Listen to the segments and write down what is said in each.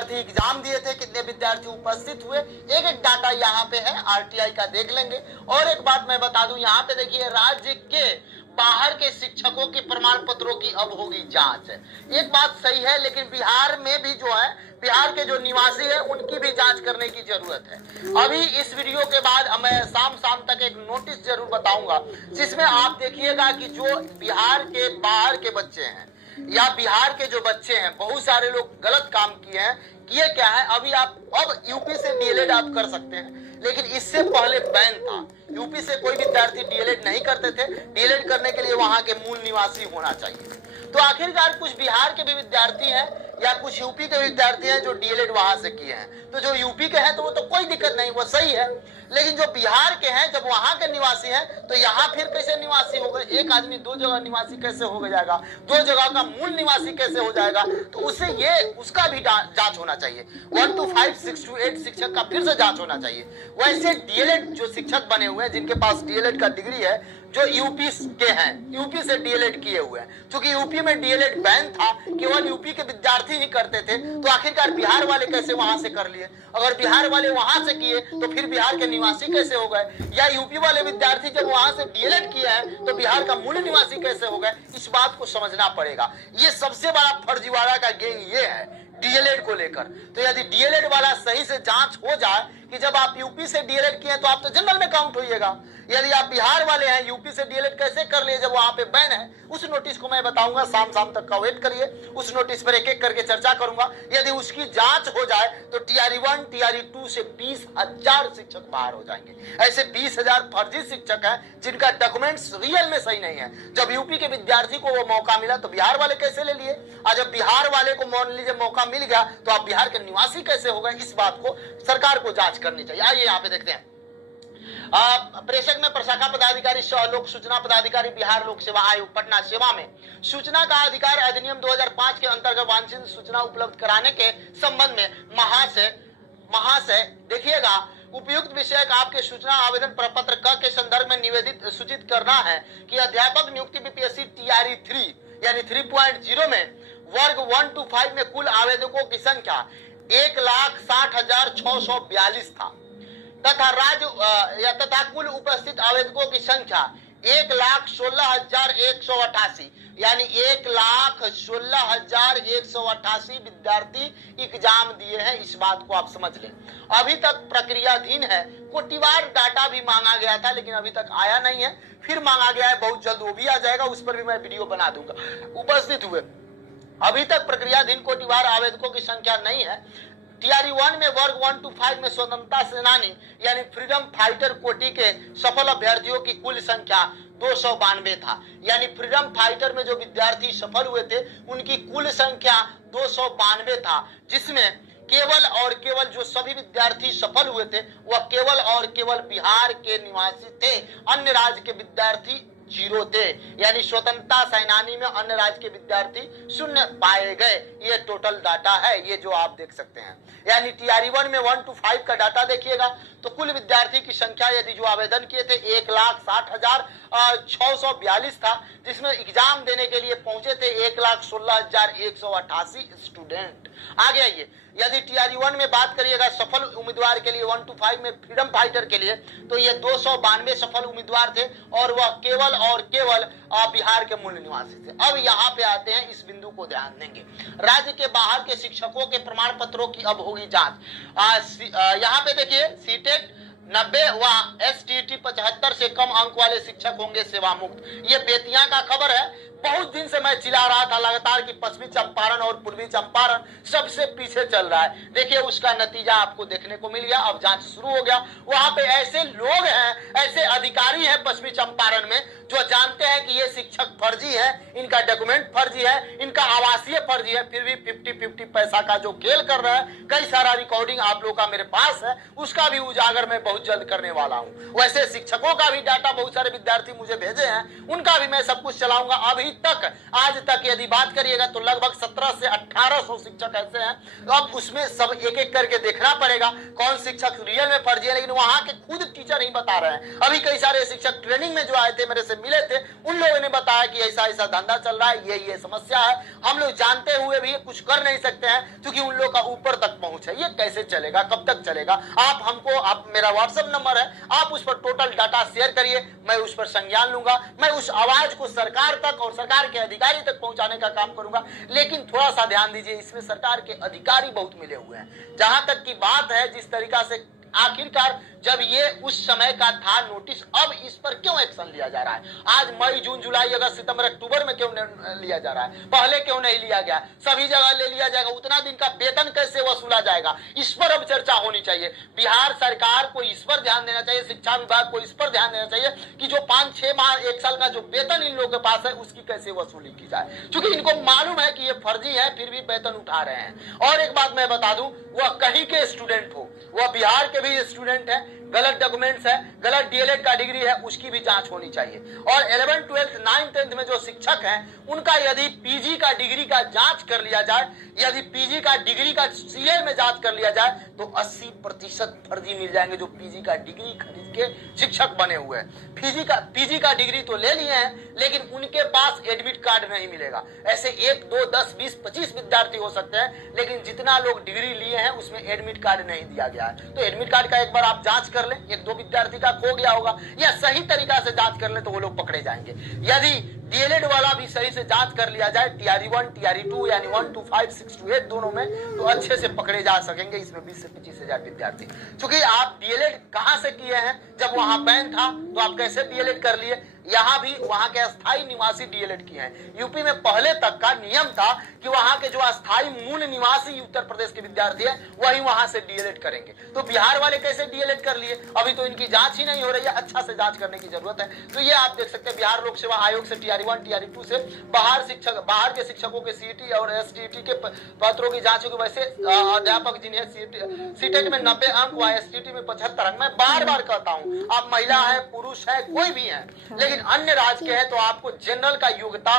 विद्यार्थी एग्जाम दिए थे, कितने विद्यार्थी उपस्थित हुए, एक एक डाटा यहाँ पे है, आरटीआई का देख लेंगे। और एक बात मैं बता दूं, यहाँ पे देखिए राज्य के बाहर के शिक्षकों के प्रमाण पत्रों की अब होगी जांच। एक बात सही है, लेकिन बिहार में भी जो है, बिहार के जो निवासी है उनकी भी जांच करने की जरूरत है। अभी इस वीडियो के बाद मैं शाम तक एक नोटिस जरूर बताऊंगा, जिसमें आप देखिएगा कि जो बिहार के बाहर के बच्चे हैं या बिहार के जो बच्चे हैं, बहुत सारे लोग गलत काम किए हैं। किए क्या है, अभी आप अब यूपी से डीएलएड आप कर सकते हैं, लेकिन इससे पहले बैन था। यूपी से कोई विद्यार्थी डीएलएड नहीं करते थे। डीएलएड करने के लिए वहां के मूल निवासी होना चाहिए। तो आखिरकार कुछ बिहार के भी विद्यार्थी हैं या कुछ यूपी के विद्यार्थी हैं जो डीएलएड वहां से किए हैं। तो जो यूपी के हैं तो वो तो कोई दिक्कत नहीं, वो सही है। लेकिन जो बिहार के हैं, जब वहां के निवासी हैं, तो यहाँ फिर कैसे निवासी हो गए? एक आदमी दो जगह निवासी कैसे हो जाएगा? दो जगह का मूल निवासी कैसे हो जाएगा? तो उससे ये उसका भी जांच होना चाहिए। 1 to 5, 6 to 8 शिक्षक का फिर से जांच होना चाहिए। वैसे डीएलएड जो शिक्षक बने हुए हैं, जिनके पास डीएलएड का डिग्री है, जो यूपी के हैं, यूपी से डीएलएड किए हुए हैं, क्योंकि यूपी में डीएलएड बैन था, केवल यूपी के विद्यार्थी ही करते थे, तो आखिरकार बिहार वाले कैसे वहां से कर लिए? अगर बिहार वाले वहां से किए तो फिर बिहार के निवासी कैसे हो गए? या यूपी वाले विद्यार्थी जब वहां से डीएलएड किए हैं तो बिहार का मूल निवासी कैसे हो गए? इस बात को समझना पड़ेगा। ये सबसे बड़ा फर्जीवाड़ा का गेम ये है डीएलएड को लेकर। तो यदि डीएलएड वाला सही से जांच हो जाए कि जब आप यूपी से डीएलएड किए तो आप तो जनरल में काउंट होइएगा। यदि आप बिहार वाले हैं, यूपी से डीएलएड कैसे कर लिए जब वहां पे बैन है? उस नोटिस को मैं बताऊंगा, शाम तक का वेट करिए। उस नोटिस पर एक एक करके चर्चा करूंगा। यदि उसकी जांच हो जाए तो टीआरई 1, टीआरई 2 से 20,000 शिक्षक बाहर हो जाएंगे। ऐसे 20,000 फर्जी शिक्षक हैं जिनका डॉक्यूमेंट्स रियल में सही नहीं है। जब यूपी के विद्यार्थी को वो मौका मिला तो बिहार वाले कैसे ले लिए? और जब बिहार वाले को मान लीजिए मौका मिल गया तो आप बिहार के निवासी कैसे हो गए? इस बात को सरकार को जांच करनी चाहिए। आइए यहाँ पे देखते हैं। प्रेषक में प्रशाखा पदाधिकारी सह लोक सूचना पदाधिकारी बिहार लोक सेवा आयोग पटना सेवा में सूचना का अधिकार अधिनियम 2005 के अंतर्गत वांछित सूचना उपलब्ध कराने के संबंध में महाशय देखिएगा, उपयुक्त विषय का आपके सूचना आवेदन प्रपत्र क के संदर्भ में निवेदित सूचित करना है कि अध्यापक नियुक्ति बीपीएससी टीआरई 3 यानी 3.0 में वर्ग 1 to 5 में कुल आवेदकों की संख्या 1,60,642 था तथा कुल उपस्थित आवेदकों की संख्या 1,16,188 यानी 1,16,188 विद्यार्थी एग्जाम दिए हैं। इस बात को आप समझ लें। अभी तक प्रक्रियाधीन है। कोटिवार डाटा भी मांगा गया था, लेकिन अभी तक आया नहीं है। फिर मांगा गया है, बहुत जल्द वो भी आ जाएगा, उस पर भी मैं वीडियो बना दूंगा। उपस्थित हुए अभी तक प्रक्रियाधीन कोटिवार आवेदकों की संख्या नहीं है। टीआरई 1 में वर्ग 1 to 5 में स्वतंत्रता सेनानी यानी फ्रीडम फाइटर कोटि के सफल अभ्यर्थियों की कुल संख्या 292 था। यानी फ्रीडम फाइटर में जो विद्यार्थी सफल हुए थे उनकी कुल संख्या 292 था, जिसमें केवल और केवल जो सभी विद्यार्थी सफल हुए थे वह केवल और केवल बिहार के निवासी थे। अन्य राज्य के विद्यार्थी 0 थे। यानी स्वतंत्रता सेनानी में अन्य राज्य के विद्यार्थी 0 पाए गए। ये टोटल डाटा है, ये जो आप देख सकते हैं। यानी टीआरई 1 में 1 to 5 का डाटा देखिएगा तो कुल विद्यार्थी की संख्या यदि जो आवेदन किए थे 1,60,642 था, जिसमें एग्जाम देने के लिए पहुंचे थे 1,16,188 स्टूडेंट। आगे आइए, यदि टीआरई 1 में बात करिएगा सफल उम्मीदवार के लिए 1 to 5 में फ्रीडम फाइटर के लिए तो ये 292 सफल उम्मीदवार थे और वह केवल और केवल बिहार के मूल निवासी थे। अब यहाँ पे आते हैं, इस बिंदु को ध्यान देंगे। राज्य के बाहर के शिक्षकों के प्रमाण पत्रों की अब होगी जांच। यहाँ पे देखिए, सीटेट 90 व एसटीटी 75 से कम अंक वाले शिक्षक होंगे सेवा मुक्त। ये बेतिया का खबर है। बहुत दिन से मैं चिल्ला रहा था लगातार कि पश्चिमी चंपारण और पूर्वी चंपारण सबसे पीछे चल रहा है। देखिए उसका नतीजा आपको देखने को मिल गया। अब जांच शुरू हो गया। वहां पे ऐसे लोग हैं, ऐसे अधिकारी हैं पश्चिमी चंपारण में जो जानते हैं कि ये शिक्षक फर्जी है, इनका डॉक्यूमेंट फर्जी है, इनका आवासीय फर्जी है, फिर भी 50-50 पैसा का जो खेल कर रहा है। कई सारा रिकॉर्डिंग आप लोगों का मेरे पास है, उसका भी उजागर मैं बहुत जल्द करने वाला हूँ। वैसे शिक्षकों का भी डाटा बहुत सारे विद्यार्थी मुझे भेजे हैं, उनका भी मैं सब कुछ चलाऊंगा। अभी अभी तक आज तक यदि बात करिएगा तो लगभग 17 से 1800 शिक्षक ऐसे हैं। तो अब उसमें सब एक एक करके देखना पड़ेगा कौन शिक्षक रियल में फर्जी है, लेकिन वहां के खुद टीचर ही बता रहे हैं। अभी कई सारे शिक्षक ट्रेनिंग में जो आए थे, मेरे से मिले थे, उन लोगों ने बताया कि ऐसा ऐसा धंधा चल रहा है, ये समस्या है। हम लोग जानते हुए भी कुछ कर नहीं सकते हैं क्योंकि उन लोग का ऊपर तक पहुंच है। ये कैसे चलेगा, कब तक चलेगा? आप हमको, आप मेरा व्हाट्सएप नंबर है, आप उस पर टोटल डाटा शेयर करिए, मैं उस पर संज्ञान लूंगा, मैं उस आवाज को सरकार तक और सरकार के अधिकारी तक पहुंचाने का काम करूंगा। लेकिन थोड़ा सा ध्यान दीजिए, इसमें सरकार के अधिकारी बहुत मिले हुए हैं। जहां तक की बात है, जिस तरीका से आखिरकार जब ये उस समय का था नोटिस, अब इस पर क्यों एक्शन लिया जा रहा है? आज मई, जून, जुलाई, अगस्त, सितंबर, अक्टूबर में क्यों लिया जा रहा है? पहले क्यों नहीं लिया गया? सभी जगह ले लिया जाएगा। उतना दिन का वेतन कैसे वसूला जाएगा, इस पर अब चर्चा होनी चाहिए। बिहार सरकार को इस पर ध्यान देना चाहिए, शिक्षा विभाग को इस पर ध्यान देना चाहिए कि जो 5-6 माह, 1 साल का जो वेतन इन लोगों के पास है, उसकी कैसे वसूली की जाए। क्योंकि इनको मालूम है कि ये फर्जी है, फिर भी वेतन उठा रहे हैं। और एक बात मैं बता दूं, वह कहीं के स्टूडेंट हो, वह बिहार के भी स्टूडेंट है, गलत डॉक्यूमेंट्स है, गलत डीएलएड का डिग्री है, उसकी भी जांच होनी चाहिए। और 11th, 12th, 9th, 10th में जो शिक्षक हैं, उनका यदि पीजी का डिग्री का जांच कर लिया जाए, यदि पीजी का डिग्री का सीए में जांच कर लिया जाए, तो 80% फर्जी मिल जाएंगे जो पीजी का डिग्री खरीद के शिक्षक बने हुए हैं। पीजी का डिग्री तो ले लिए हैं, लेकिन उनके पास एडमिट कार्ड नहीं मिलेगा। ऐसे 1, 2, 10, 20, 25 विद्यार्थी हो सकते हैं, लेकिन जितना लोग डिग्री लिए हैं उसमें एडमिट कार्ड नहीं दिया गया है। तो एडमिट कार्ड का एक बार आप जांच कर लें, 1-2 विद्यार्थी का खो गया होगा, या सही तरीका से जांच कर लें तो वो लोग पकड़े जाएंगे। यदि डीएलएड वाला भी सही से जांच कर लिया जाए, टीआरई 1, टीआरई 2, यानी 1 to 5, 6 to 8 दोनों में, तो अच्छे से पकड़े जा सकेंगे इसमें 20 से 25 हजार विद्यार्थी। क्योंकि आप डीएलएड कहां से किए हैं? जब वहां बैन था तो आप कैसे डीएलएड कर लिए? यहाँ भी वहां के अस्थायी निवासी डीएलएड किए हैं। यूपी में पहले तक का नियम था कि वहां के जो अस्थायी मूल निवासी उत्तर प्रदेश के विद्यार्थी हैं, वही वहां से डीएलएड करेंगे। तो बिहार वाले कैसे डीएलएड कर लिए? अभी तो इनकी जांच ही नहीं हो रही है, अच्छा से जांच करने की जरूरत है। तो ये आप देख सकते हैं, बिहार लोक सेवा आयोग से टीआरई 1, टीआरई 2 से बाहर के शिक्षकों के सीईटी और एसटीईटी के पत्रों की जांच होगी। वैसे अध्यापक जिन्हें सीटेट में 90 अंक व एसटीईटी में 75 अंक, मैं बार बार कहता हूँ, आप महिला है, पुरुष है, कोई भी है, लेकिन अन्य राज्य के हैं तो आपको जनरल का योग्यता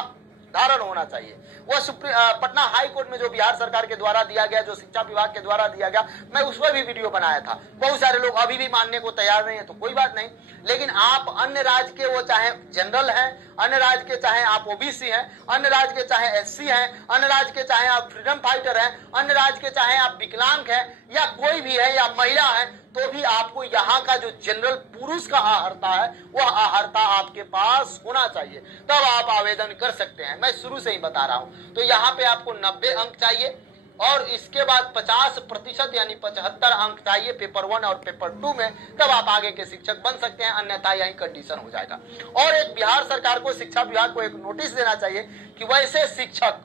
धारण होना चाहिए। वह पटना हाई कोर्ट में जो बिहार सरकार के द्वारा दिया गया, जो शिक्षा विभाग के द्वारा दिया गया, मैं उस पर भी वीडियो बनाया था। बहुत सारे लोग अभी भी मानने को तैयार नहीं है, तो कोई बात नहीं। लेकिन आप अन्य राज्य के, वो चाहे जनरल हैं, अन्य राज्य के चाहे आप ओबीसी हैं, अन्य राज्य के चाहे एससी हैं, अन्य राज्य के चाहे आप फ्रीडम फाइटर हैं, अन्य राज्य के चाहे आप विकलांग हैं, या कोई भी है, या महिला है, तो भी आपको यहाँ का जो जनरल पुरुष का आहर्ता है, वह आहर्ता आपके पास होना चाहिए, तब आप आवेदन कर सकते हैं। मैं शुरू से ही बता रहा हूं। तो यहाँ पे आपको 90 अंक चाहिए और इसके बाद 50% यानी 75 अंक चाहिए पेपर 1 और पेपर 2 में, तब आप आगे के शिक्षक बन सकते हैं, अन्यथा यही कंडीशन हो जाएगा। और एक बिहार सरकार को, शिक्षा विभाग को एक नोटिस देना चाहिए कि वैसे शिक्षक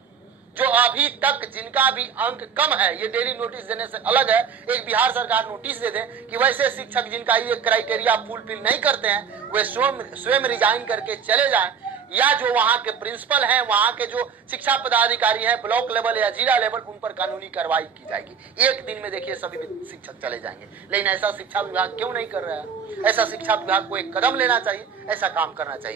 जो अभी तक जिनका भी अंक कम है, ये डेली नोटिस देने से अलग है, एक बिहार सरकार नोटिस दे दे कि वैसे शिक्षक जिनका ये क्राइटेरिया फुलफिल नहीं करते हैं, वे स्वयं रिजाइन करके चले जाएं, या जो वहां के प्रिंसिपल हैं, वहां के जो शिक्षा पदाधिकारी हैं, ब्लॉक लेवल या जिला लेवल, उन पर कानूनी कार्रवाई की जाएगी। एक दिन में देखिए सभी शिक्षक चले जाएंगे। लेकिन ऐसा शिक्षा विभाग क्यों नहीं कर रहा है? ऐसा शिक्षा विभाग को एक कदम लेना चाहिए, ऐसा काम करना चाहिए।